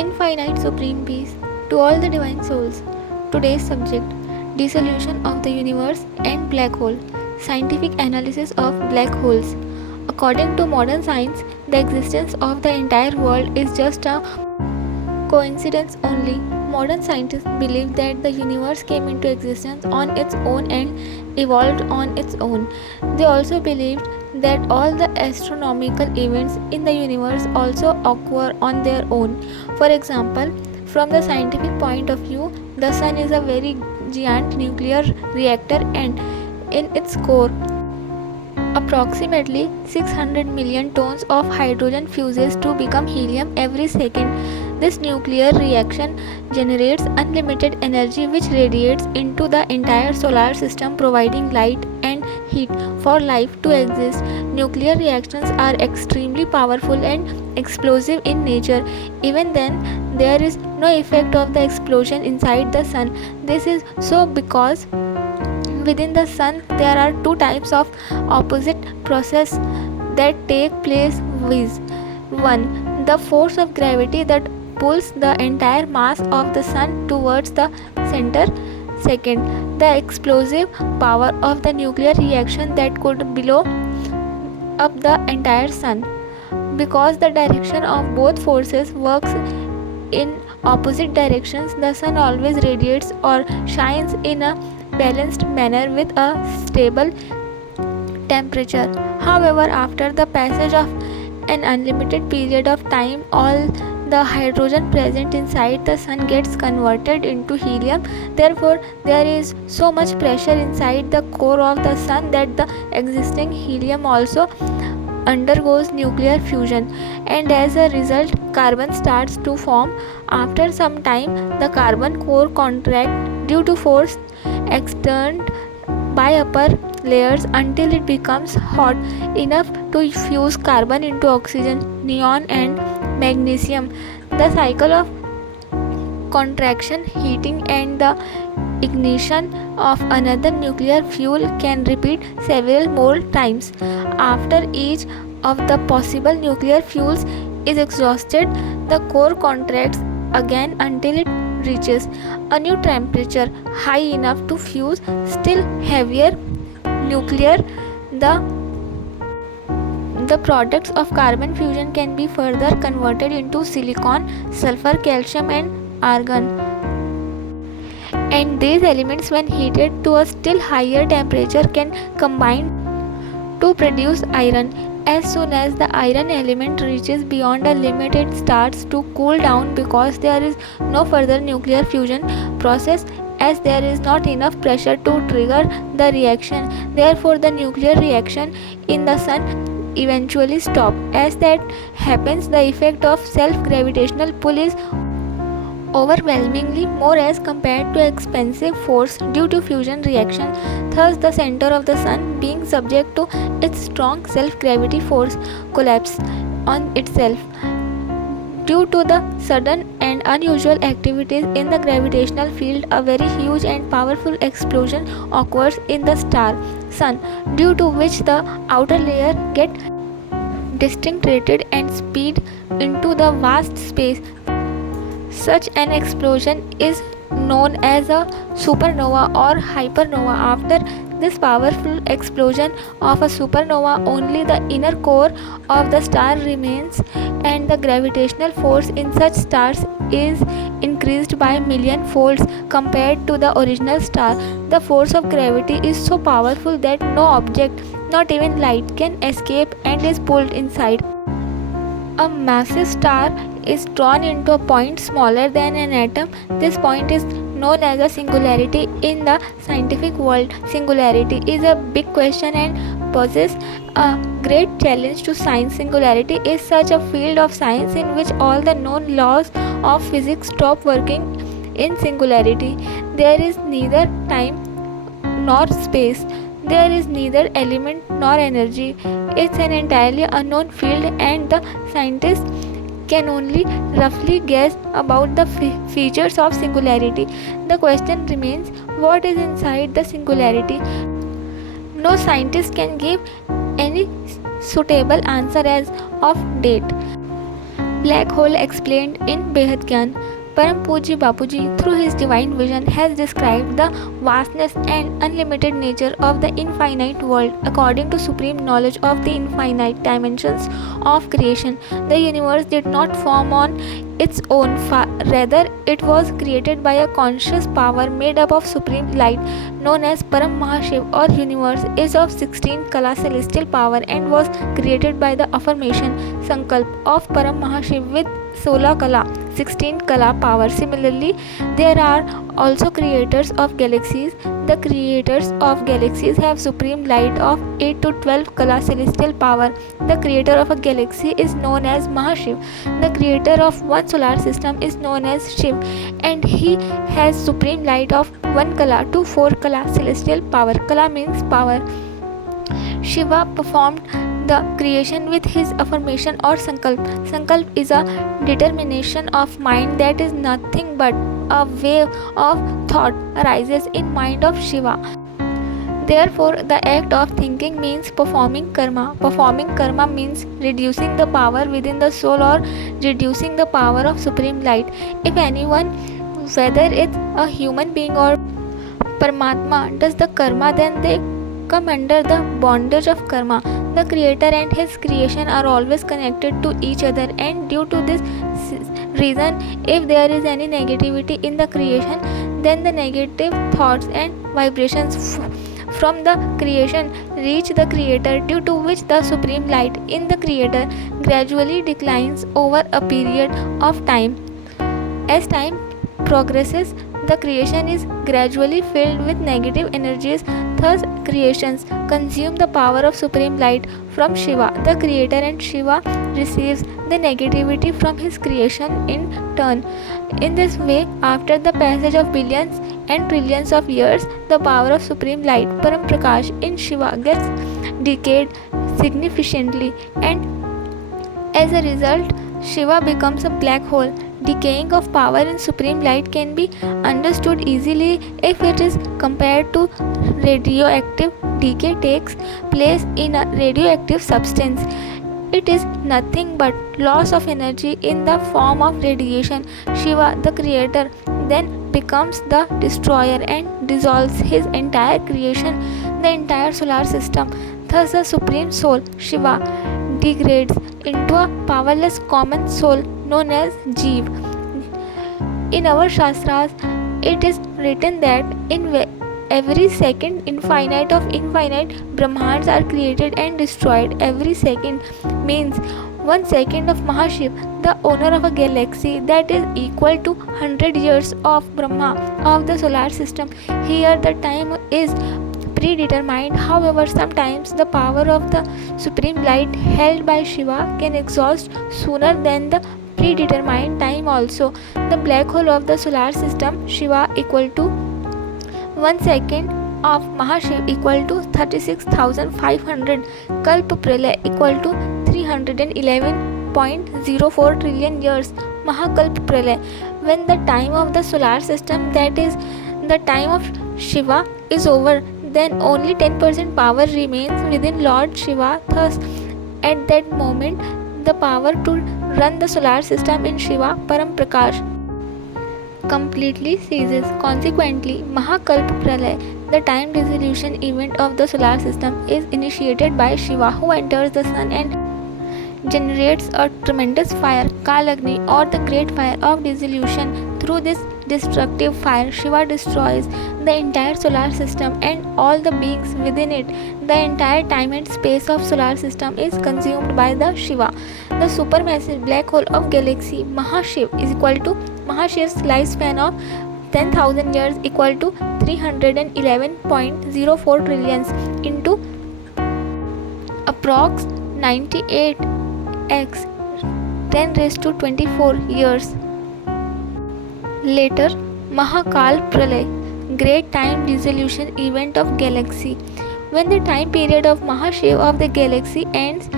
Infinite Supreme Peace to all the divine souls. Today's subject: Dissolution of the Universe and Black Hole. Scientific analysis of black holes. According to modern science, the existence of the entire world is just a coincidence only. Modern scientists believe that the universe came into existence on its own and evolved on its own. They also believed that all the astronomical events in the universe also occur on their own. For example, from the scientific point of view, the sun is a very giant nuclear reactor, and in its core, approximately 600 million tons of hydrogen fuses to become helium every second. This nuclear reaction generates unlimited energy which radiates into the entire solar system, providing light and heat for life to exist. Nuclear reactions are extremely powerful and explosive in nature. Even then, there is no effect of the explosion inside the sun. This is so because within the sun there are two types of opposite process that take place with: 1. The force of gravity that pulls the entire mass of the sun towards the center. 2. The explosive power of the nuclear reaction that could blow up the entire sun. Because the direction of both forces works in opposite directions, the sun always radiates or shines in a balanced manner with a stable temperature. However, after the passage of an unlimited period of time, all the hydrogen present inside the sun gets converted into helium. Therefore, there is so much pressure inside the core of the sun that the existing helium also undergoes nuclear fusion, and as a result, carbon starts to form. After some time, the carbon core contracts due to force exerted by upper layers until it becomes hot enough to fuse carbon into oxygen, neon, and magnesium. The cycle of contraction, heating, and the ignition of another nuclear fuel can repeat several more times. After each of the possible nuclear fuels is exhausted, the core contracts again until it reaches a new temperature high enough to fuse still heavier nuclear. The products of carbon fusion can be further converted into silicon, sulfur, calcium, and argon. And these elements, when heated to a still higher temperature, can combine to produce iron. As soon as the iron element reaches beyond a limit, it starts to cool down because there is no further nuclear fusion process, as there is not enough pressure to trigger the reaction. Therefore, the nuclear reaction in the sun eventually stops. As that happens, the effect of self-gravitational pull is overwhelmingly more as compared to expansive force due to fusion reaction. Thus, the center of the sun, being subject to its strong self-gravity force, collapses on itself. Due to the sudden and unusual activities in the gravitational field, a very huge and powerful explosion occurs in the star sun, due to which the outer layer gets disintegrated and sped into the vast space. Such an explosion is known as a supernova or hypernova. After this powerful explosion of a supernova, only the inner core of the star remains, and the gravitational force in such stars is increased by million folds compared to the original star. The force of gravity is so powerful that no object, not even light, can escape and is pulled inside. A massive star is drawn into a point smaller than an atom. This point is known as a singularity in the scientific world. Singularity is a big question and poses a great challenge to science. Singularity is such a field of science in which all the known laws of physics stop working. In singularity, there is neither time nor space. There is neither element nor energy. It's an entirely unknown field, and the scientists can only roughly guess about the features of singularity. The question remains, what is inside the singularity? No scientist can give any suitable answer as of date. Black hole explained in Behad Gyan. Param Pujya Bapuji, through his divine vision, has described the vastness and unlimited nature of the infinite world. According to supreme knowledge of the infinite dimensions of creation, the universe did not form on its own, rather, it was created by a conscious power made up of supreme light, known as Param Mahashiv or universe, is of 16 Kala celestial power and was created by the affirmation Sankalp of Param Mahashiv with 16 Kala, 16 Kala power. Similarly, there are also creators of galaxies. The creators of galaxies have supreme light of 8 to 12 Kala celestial power. The creator of a galaxy is known as Mahashiv. The creator of one solar system is known as Shiv, and he has supreme light of 1 Kala to 4 Kala celestial power. Kala means power. Shiva performed the creation with his affirmation or sankalp. Sankalp is a determination of mind that is nothing but a wave of thought arises in mind of Shiva. Therefore, the act of thinking means performing karma. Performing karma means reducing the power within the soul or reducing the power of supreme light. If anyone, whether it's a human being or Paramatma, does the karma, then they come under the bondage of karma. The creator and his creation are always connected to each other, and due to this reason, if there is any negativity in the creation, then the negative thoughts and vibrations from the creation reach the creator, due to which the supreme light in the creator gradually declines over a period of time. As time progresses, the creation is gradually filled with negative energies. Thus, creations consume the power of supreme light from Shiva. The creator and Shiva receives the negativity from his creation in turn. In this way, after the passage of billions and trillions of years, the power of supreme light, Param Prakash, in Shiva gets decayed significantly, and as a result, Shiva becomes a black hole. Decaying of power in supreme light can be understood easily if it is compared to radioactive decay takes place in a radioactive substance. It is nothing but loss of energy in the form of radiation. Shiva, the creator, then becomes the destroyer and dissolves his entire creation, the entire solar system. Thus, the supreme soul, Shiva, degrades into a powerless common soul known as Jeev. In our Shastras, it is written that in every second, infinite of infinite Brahmans are created and destroyed. Every second means 1 second of Mahashiv, the owner of a galaxy, that is equal to 100 years of Brahma of the solar system. Here, the time is predetermined. However, sometimes the power of the supreme light held by Shiva can exhaust sooner than the predetermined time also. The black hole of the solar system, Shiva, equal to 1 second of Mahashiv equal to 36,500 Kalp Pralay equal to 311.04 trillion years. Mahakalp Pralay, when the time of the solar system, that is the time of Shiva, is over, then only 10% power remains within Lord Shiva. Thus, at that moment, the power to run the solar system in Shiva, Param Prakash, completely ceases. Consequently, Mahakalp Pralay, the time dissolution event of the solar system, is initiated by Shiva, who enters the sun and generates a tremendous fire, Kalagni, or the great fire of dissolution. Through this destructive fire, Shiva destroys the entire solar system and all the beings within it. The entire time and space of solar system is consumed by the Shiva. The supermassive black hole of galaxy Mahashiv is equal to Mahashiv's lifespan of 10,000 years equal to 311.04 trillions into approx 98x 10 raised to 24 years. Later, Mahakal Pralay, great time dissolution event of galaxy. When the time period of Mahashiv of the galaxy ends,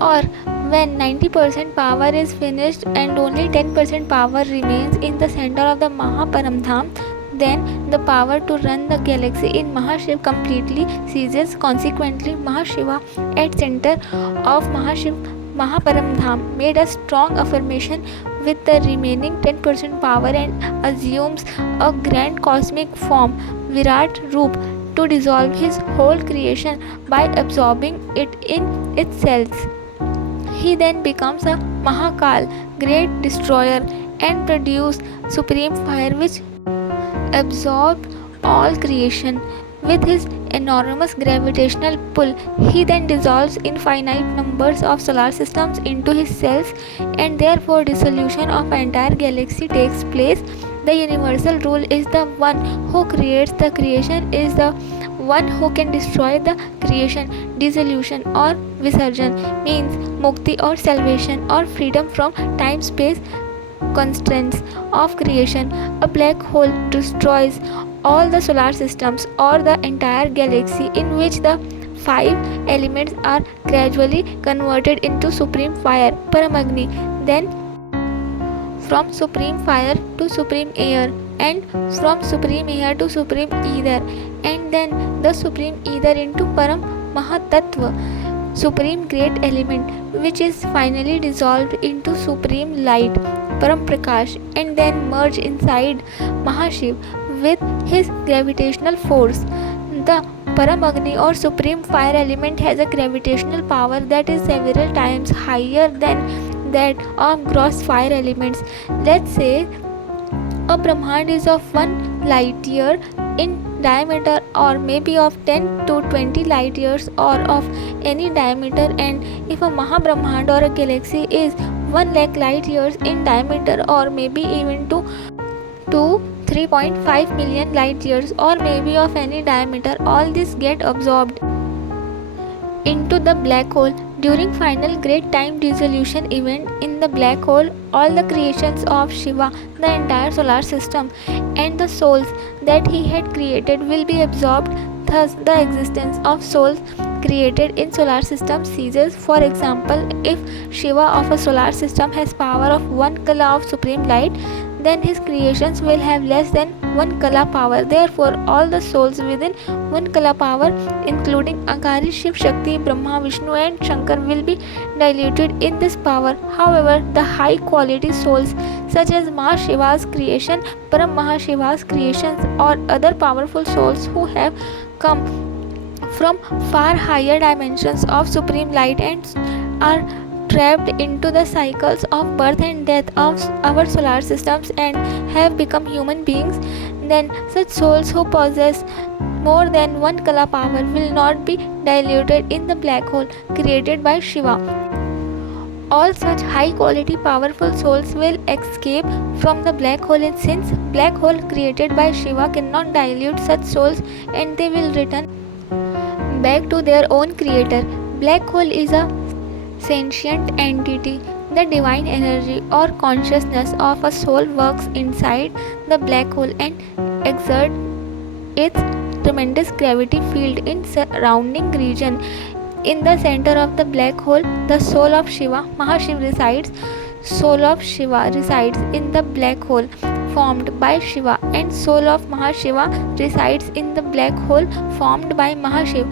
or when 90% power is finished and only 10% power remains in the center of the Mahaparamdham, then the power to run the galaxy in Mahashiv completely ceases. Consequently, Mahashiva at center of Mahaparamdham made a strong affirmation with the remaining 10% power and assumes a grand cosmic form, Virat Roop, to dissolve his whole creation by absorbing it in its cells. He then becomes a Mahakal, great destroyer, and produces supreme fire which absorbed all creation. With his enormous gravitational pull, he then dissolves infinite numbers of solar systems into his cells, and therefore dissolution of entire galaxy takes place. The universal rule is the one who creates the creation is the one who can destroy the creation. Dissolution or visarjan means mukti or salvation or freedom from time-space constraints of creation. A black hole destroys all the solar systems or the entire galaxy, in which the 5 elements are gradually converted into supreme fire, Paramagni, then from supreme fire to supreme air, and from supreme air to supreme ether, and then the supreme ether into Param Mahatattva, supreme great element, which is finally dissolved into supreme light, Param Prakash, and then merge inside Mahashiv with his gravitational force. The Paramagni or supreme fire element has a gravitational power that is several times higher than that of gross fire elements. Let's say a Brahmand is of 1 light year in diameter, or maybe of 10 to 20 light years, or of any diameter, and if a Mahabrahmand or a galaxy is 1 lakh light years in diameter, or maybe even to 3.5 million light years, or maybe of any diameter, all this get absorbed into the black hole. During final great time dissolution event in the black hole, all the creations of Shiva, the entire solar system, and the souls that he had created will be absorbed. Thus, the existence of souls created in solar system ceases. For example, if Shiva of a solar system has power of 1 kala of supreme light, then his creations will have less than 1 kala power. Therefore, all the souls within 1 kala power, including Akari, Shiv, Shakti, Brahma, Vishnu and Shankar, will be diluted in this power. However, the high quality souls such as Mahashiva's creation, Param Mahashiva's creations, or other powerful souls who have come from far higher dimensions of supreme light and are trapped into the cycles of birth and death of our solar systems and have become human beings, then such souls who possess more than 1 kala power will not be diluted in the black hole created by Shiva. All such high quality powerful souls will escape from the black hole, and since black hole created by Shiva cannot dilute such souls, and they will return back to their own creator. Black hole is a sentient entity. The divine energy or consciousness of a soul works inside the black hole and exerts its tremendous gravity field in surrounding region. In the center of the black hole, the soul of Shiva, Mahashiv, resides. Soul of Shiva resides in the black hole formed by Shiva, and soul of Mahashiva resides in the black hole formed by Mahashiv.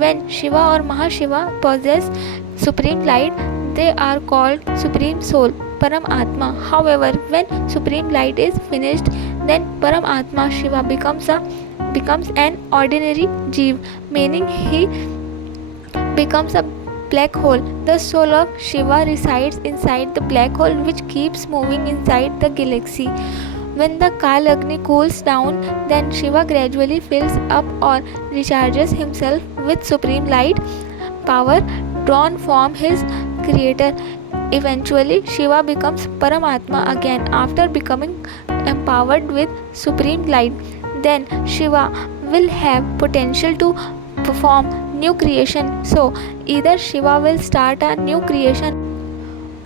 When Shiva or Mahashiva possess supreme light, they are called supreme soul, Param Atma. However, when supreme light is finished, then Param Atma Shiva becomes an ordinary Jeev, meaning he becomes a black hole. The soul of Shiva resides inside the black hole, which keeps moving inside the galaxy. When the Kal Agni cools down, then Shiva gradually fills up or recharges himself with supreme light power drawn from his creator. Eventually, Shiva becomes Paramatma again after becoming empowered with supreme light. Then Shiva will have potential to perform new creation. So, either Shiva will start a new creation,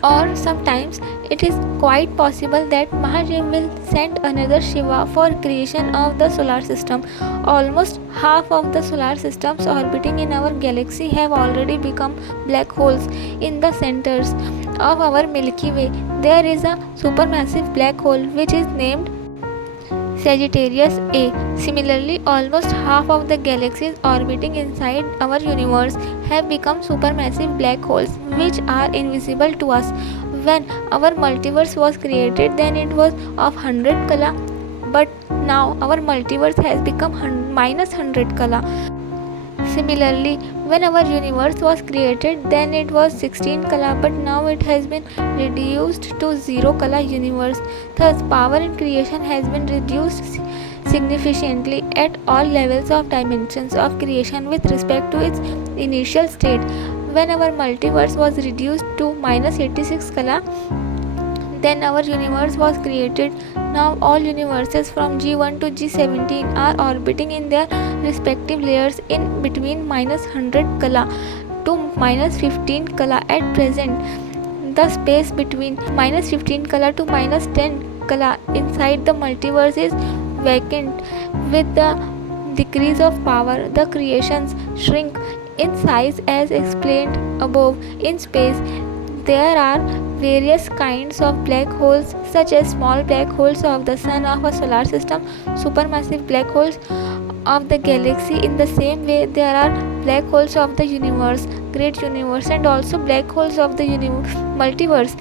or sometimes it is quite possible that Mahadev will send another Shiva for creation of the solar system. Almost half of the solar systems orbiting in our galaxy have already become black holes. In the centers of our Milky Way, there is a supermassive black hole which is named Sagittarius A. Similarly, almost half of the galaxies orbiting inside our universe have become supermassive black holes, which are invisible to us. When our multiverse was created, then it was of 100 kala, but now our multiverse has become minus 100 kala. Similarly, when our universe was created, then it was 16 kala, but now it has been reduced to 0 kala universe. Thus, power in creation has been reduced significantly at all levels of dimensions of creation with respect to its initial state. When our multiverse was reduced to minus 86 kala, then our universe was created. Now all universes from G1 to G17 are orbiting in their respective layers in between minus 100 kala to minus 15 kala at present. The space between minus 15 kala to minus 10 kala inside the multiverse is vacant. With the decrease of power, the creations shrink in size as explained above. In space, there are various kinds of black holes, such as small black holes of the sun of a solar system, supermassive black holes of the galaxy. In the same way, there are black holes of the universe, great universe, and also black holes of the multiverse,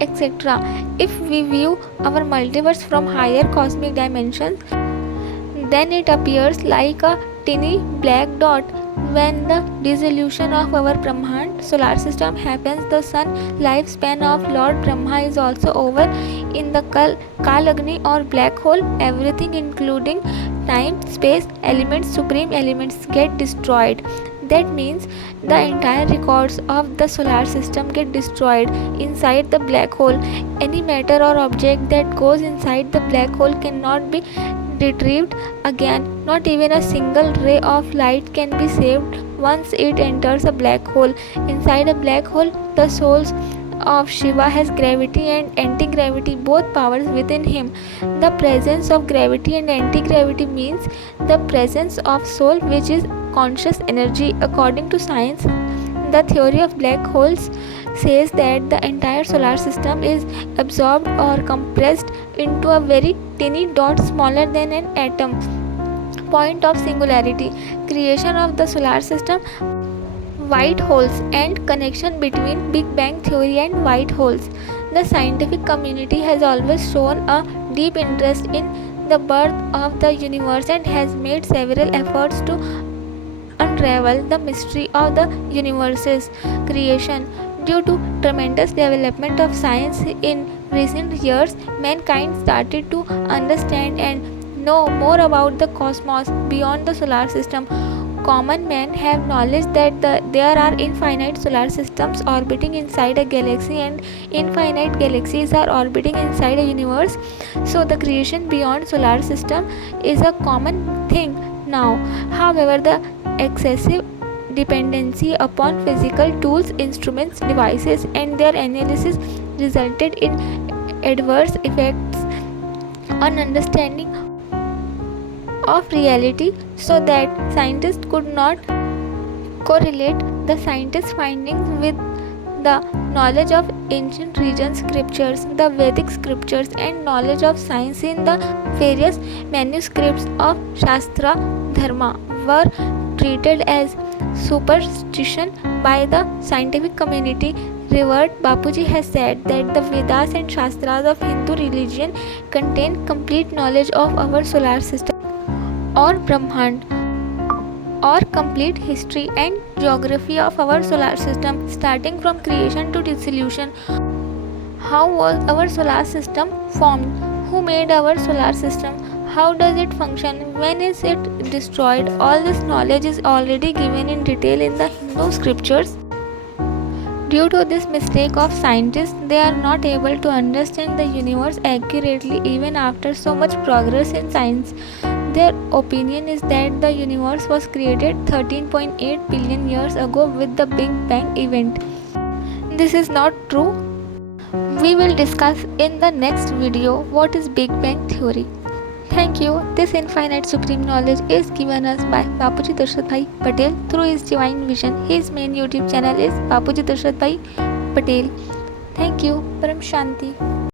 etc. If we view our multiverse from higher cosmic dimensions, then it appears like a tiny black dot. When the dissolution of our Brahmand solar system happens, the sun lifespan of Lord Brahma is also over. In the Kalagni or black hole, everything including time, space, elements, supreme elements get destroyed. That means the entire records of the solar system get destroyed inside the black hole. Any matter or object that goes inside the black hole cannot be retrieved again. Not even a single ray of light can be saved once it enters a black hole. Inside a black hole, the souls of Shiva has gravity and anti-gravity, both powers within him. The presence of gravity and anti-gravity means the presence of soul, which is conscious energy. According to science, the theory of black holes says that the entire solar system is absorbed or compressed into a very tiny dot smaller than an atom. Point of singularity, creation of the solar system, white holes, and connection between Big Bang theory and white holes. The scientific community has always shown a deep interest in the birth of the universe and has made several efforts to unravel the mystery of the universe's creation. Due to tremendous development of science in recent years, mankind started to understand and know more about the cosmos beyond the solar system. Common men have knowledge that there are infinite solar systems orbiting inside a galaxy and infinite galaxies are orbiting inside a universe. So the creation beyond solar system is a common thing now. However, the excessive dependency upon physical tools, instruments, devices, and their analysis resulted in adverse effects on understanding of reality, so that scientists could not correlate the scientists' findings with the knowledge of ancient region scriptures, the Vedic scriptures, and knowledge of science in the various manuscripts of Shastra Dharma were treated as superstition by the scientific community. Revered Bapuji has said that the Vedas and Shastras of Hindu religion contain complete knowledge of our solar system or Brahmand, or complete history and geography of our solar system, starting from creation to dissolution. How was our solar system formed? Who made our solar system? How does it function? When is it destroyed? All this knowledge is already given in detail in the Hindu scriptures. Due to this mistake of scientists, they are not able to understand the universe accurately even after so much progress in science. Their opinion is that the universe was created 13.8 billion years ago with the Big Bang event. This is not true. We will discuss in the next video what is Big Bang theory. Thank you. This infinite supreme knowledge is given us by Bapuji Darshat Bhai Patel through his divine vision. His main YouTube channel is Bapuji Darshat Bhai Patel. Thank you. Param Shanti.